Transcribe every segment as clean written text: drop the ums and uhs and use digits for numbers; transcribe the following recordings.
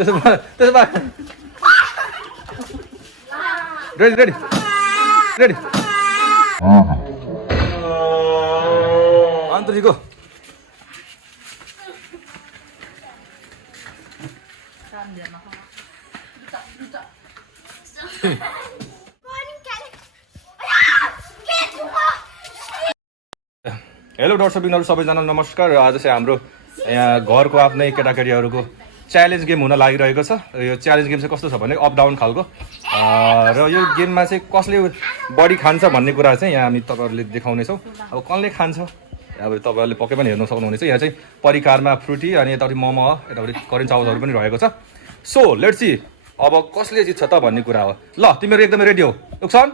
त्यसो भए ready ready ready अन्तरीको hello दर्शकबिनहरू सबैजना नमस्कार। आज चाहिँ हाम्रो यहाँ घरको आफ्नै केटाकेटीहरूको च्यालेन्ज गेम हुन लागिरहेको छ। यो च्यालेन्ज गेम चाहिँ कस्तो छ भने अप डाउन खालको र यो गेममा चाहिँ कसले बढी खान्छ भन्ने कुरा चाहिँ यहाँ हामी तपाईँहरूले देखाउनेछौँ। अब कसले खान्छ अब तपाईँहरूले पक्कै पनि हेर्न सक्नुहुनेछ। यहाँ चाहिँ परिकारमा फ्रुटी अनि यतापट्टि मोमो यतापट्टि करेन्ट चाउजहरू पनि रहेको छ। सो लेट्स सी अब कसले जित्छ त भन्ने कुरा हो। ल तिमीहरू एकदमै रेडी हो? उक्सन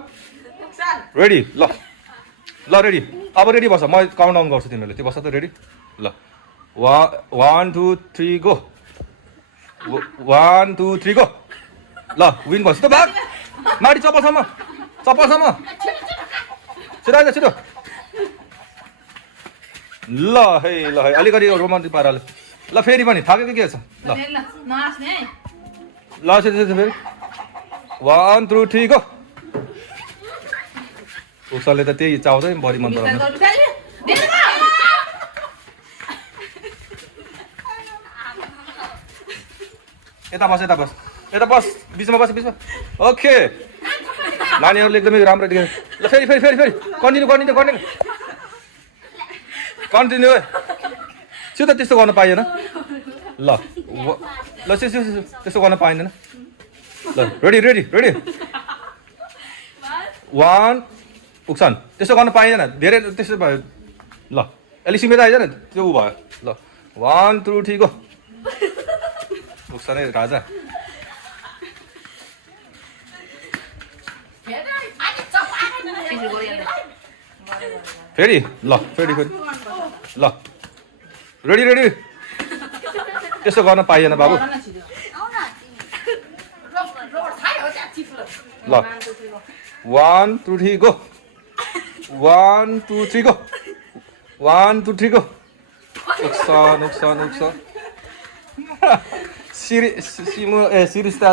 रेडी? ल ल रेडी। अब रेडी बस, म काउन्ट डाउन गर्छु, तिमीहरूले त्यो बस त रेडी। ल 1 2 3 गो। 1 2 3 गो। ल विन भएपछि त भाग माथि चप्पलसम्म छिटो आइज छिटो। ल है अलिकति रोमान्टिक पाराले। ल फेरि पनि थाकेको के छ? ल ल छिटो फेरि 1 2 3 गो। उसले त त्यही चाउँछ नि बढी मन पराउँछ। यता बस बिचमा बस बिचमा। ओके नानीहरूले एकदमै राम्रो देखे। ल फेरि कन्टिन्यू छिटो त्यस्तो गर्न पाइएन। ल त्यस्तो गर्न पाइँदैन। ल रेडी 1 उक्सन त्यस्तो गर्न पाइँदैन धेरै त्यस्तो भयो। ल अलिक सिमेत आइज न त्यो ऊ भयो। ल 1 2 3 गो। उक्सनै राजा। फेरि ल फेरि ल रेडी त्यस्तो गर्न पाइएन बाबु। ल 1 2 3 go. 1 2 3 go. 1 2 3 go. उक्सन Simu series त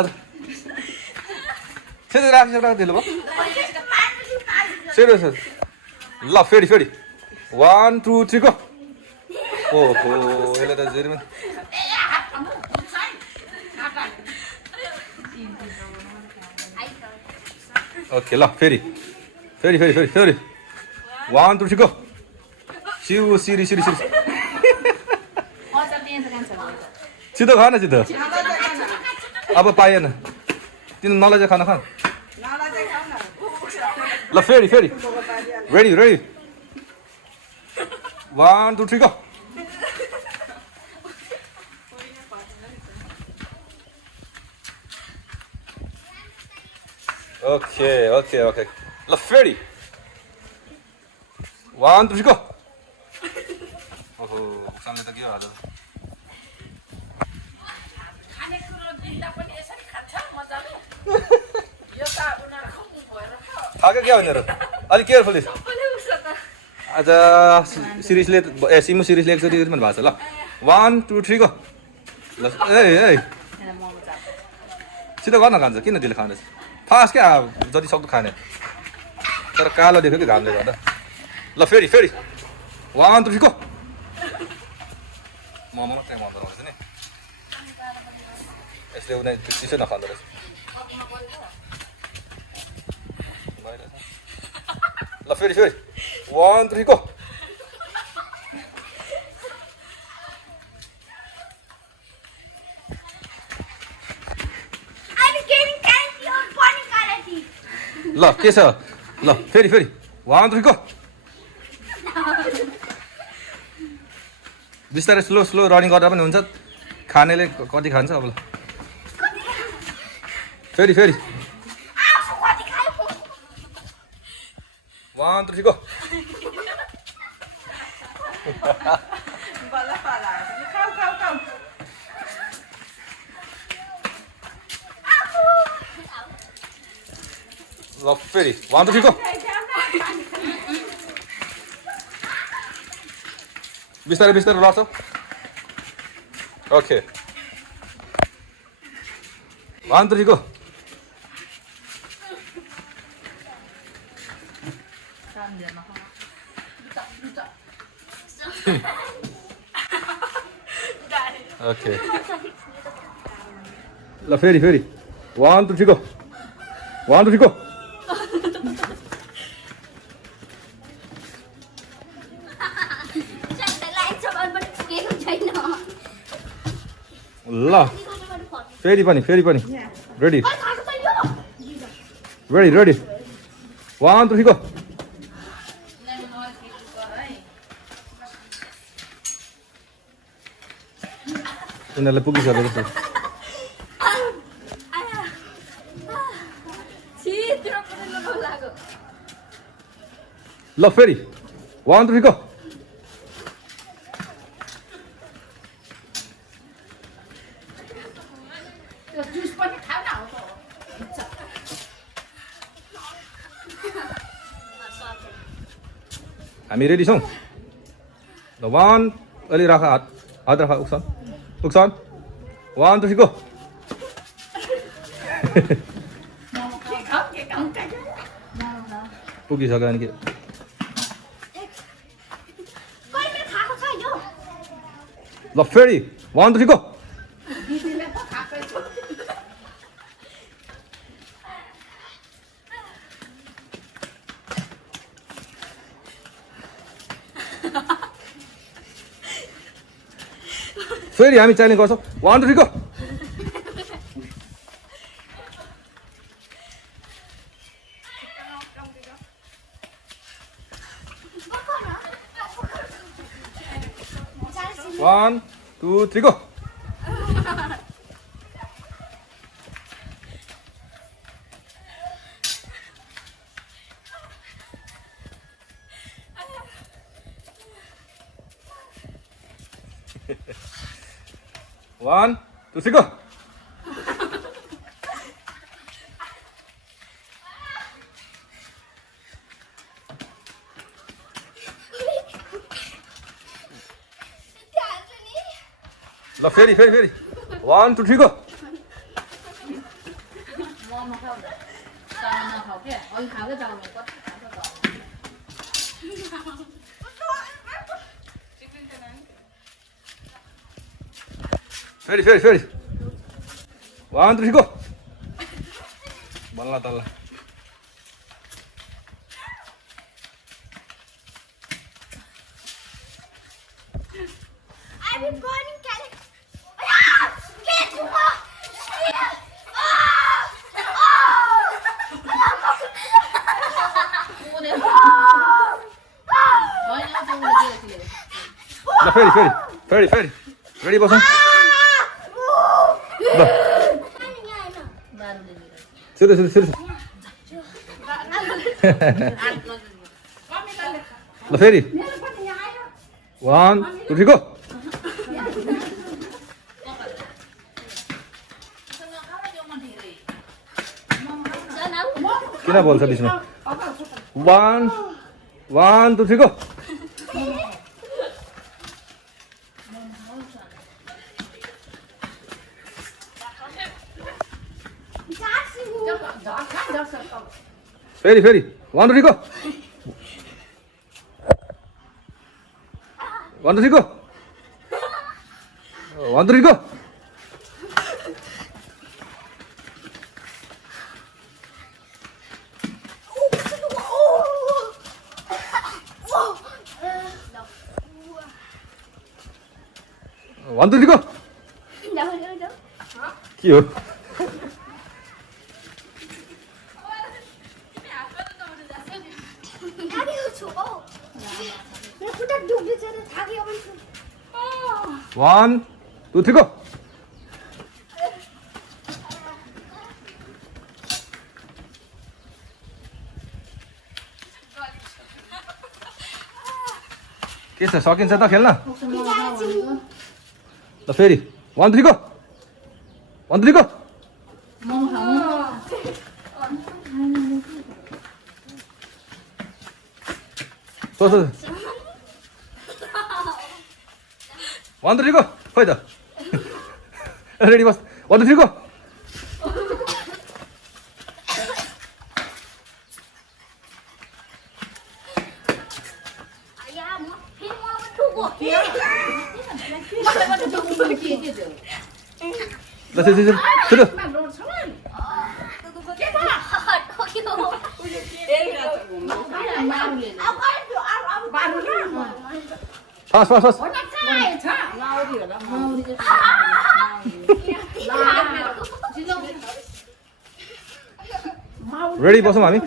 सेतो राख दिनु भयो। सेतो ल फेरि 1 2 3 गो। ओहो यसले त जेरी पनि। ओके ल फेरि 1 2 3 गो। सिरी छिटो खा न छिटो। अब पाइएन तिन नलैजा खाना खा। ल फेरि रेडी 1 2 3 गो। ओके ल फेरि 1 2 3 गो। ओहो सामने त के हो आज? थाक्यो क्या उनीहरू अलिक केयरफुली। आज सिरिजले सिमु सिरिजले एकचोटि पनि भएको छ। ल 1 2 3 गो। ल ए छिटो गर्न खान्छ किन त्यसले खाँदैछ फास्ट क्या जति सक्दो खाने तर कालो देख्यो कि घामले गर्दा। ल फेरि 1 2 3 गो। मोमो मात्रै मन पराउँछ नि यसले उनीहरू चिसो नखाँदो रहेछ। ल फेरि 1 3 गो। ल के छ? ल फेरि 1 3 गो। बिस्तारै स्लो रनिङ गर्दा पनि हुन्छ। खानेले कति खान्छ अब। ल फेरि 1 2 3 गो। ल फेरि 1 2 3 गो। बिस्तारै लड्छ। Okay 1, 2, 3, go. Okay. ल फेरि 1, 2, 3, go. 1, 2, 3, go. ल फेरि पनि रेडी 1, 2, 3, go. उनीहरूलाई पुगिसक्यो जस्तो ल फेरि 1, 2, 3, go. हामी रेडी छौँ ल 1 अलि राख हात राख उक्सन 1, 2, 3, go. पुगिसक्यो अनि के ल फेरि 1, 2, 3, go. फेरि हामी च्यालेन्ज गर्छौँ 1, 2, 3, go. One, 2, 3, go. One, 2, 3, go. ल फेरि 1, 2, 3, go. फेरि 1, 2, 3, go. बल्ल तल्ल ल फेरि रेडी बसौँ ल सिधै ल फेरि 1, 2, 3, go. किन बोल्छ बिचमा 1, 2, 3, go. फेरि 1, 2, 3, go. 1, 2, 3, go. 1, 2, 3, go. One, two, three, go. के हो One, two, three, go. के छ सकिन्छ त खेल्न ल फेरि 1, 2, 3, go. 1, 2, 3, go. so 1, 2, 3, go. खोइ त रेडी बस 1, 2, 3, go. ल छिटो फास्ट फास्ट फास्ट रेडी बसौँ हामी 1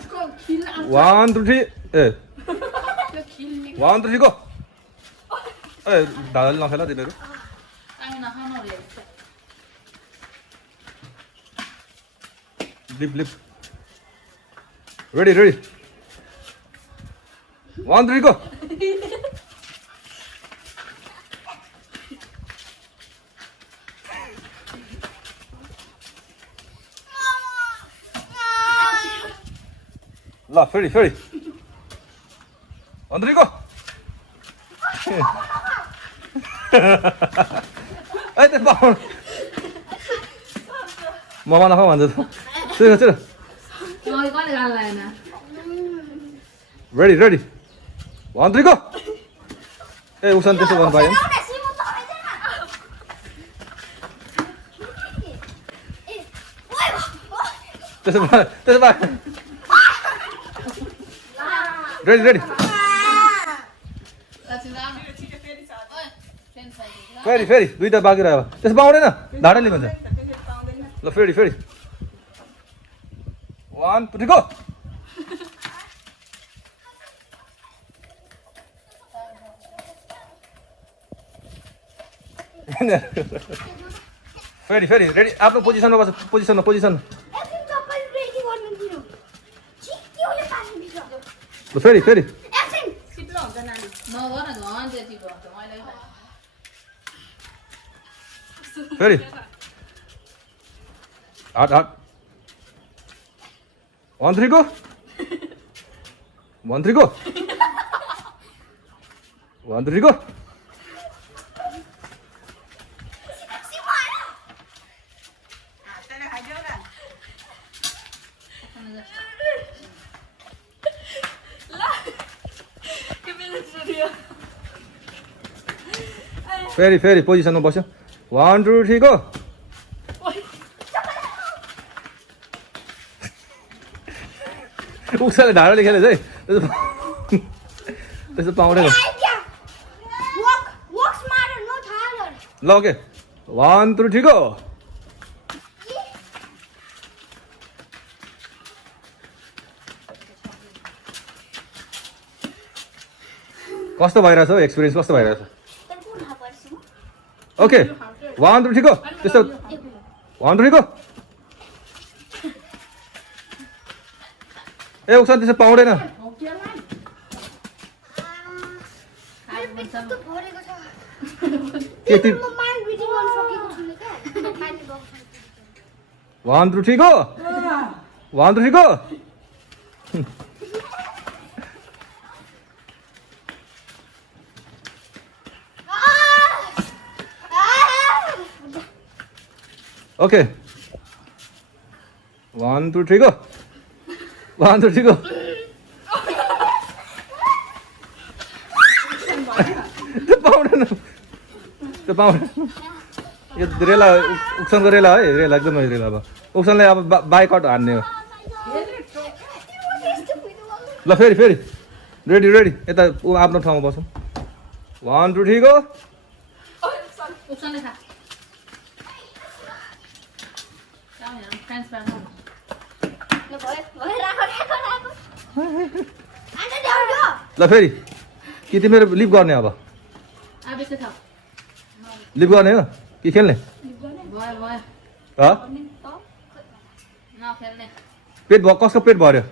2 3 ए 1 2 3 गो ए दादाले नखेला तिमीहरू लिप लिप रेडी 1 3 गो ल फेरि 1 3 गो ए त्यो पाउनु ममा नखाऊ भन्छ त छिटो रेडी 1 3 गो ए उसान त्यसो गर्नु पाएन त्यसो भए रेडी फेरि दुईटा बाँकी रह्यो त्यसो पाउँदैन धाडले भन्छ ल फेरि 1 2 3 गो फेरि रेडी आफ्नो पोजिसनमा बस पोजिसन ल फेरि हाट 1 3 गो 1 3 गो 1 3 गो फेरि पोजिसनमा बस्यो 1 2 3 गो उक्साले ढाडाले खेलेछ है त्यसो पाउँदैन ल ओके 1 2 3 गो कस्तो भइरहेछ हौ एक्सपिरियन्स कस्तो भइरहेछ ओके 1 2 3 गो त्यस्तो 1 2 3 गो ए उक्सन त्यसो पाउँदैन के 1 2 3 go 1 2 3 go okay 1 2 3 go 1 2 3 go त्यो पाउँदैन यो रेला उक्सनको रेला है रेला एकदमै रेला अब उक्सनले अब बाइकट हान्ने हो ल फेरि रेडी यता आफ्नो ठाउँमा बसौँ 1 2 3 गो ल फेरि कि तिमीहरू लिभ गर्ने अब लिभ गर्ने हो कि खेल्ने पेट कसको पेट भर्यो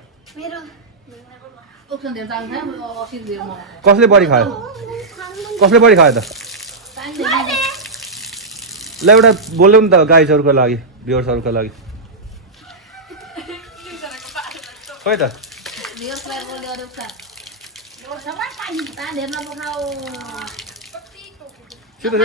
कसले बढी खायो त ल एउटा बोल्यौ नि त गाइजहरूको लागि भ्युअर्सहरूको लागि खोइ त छिटो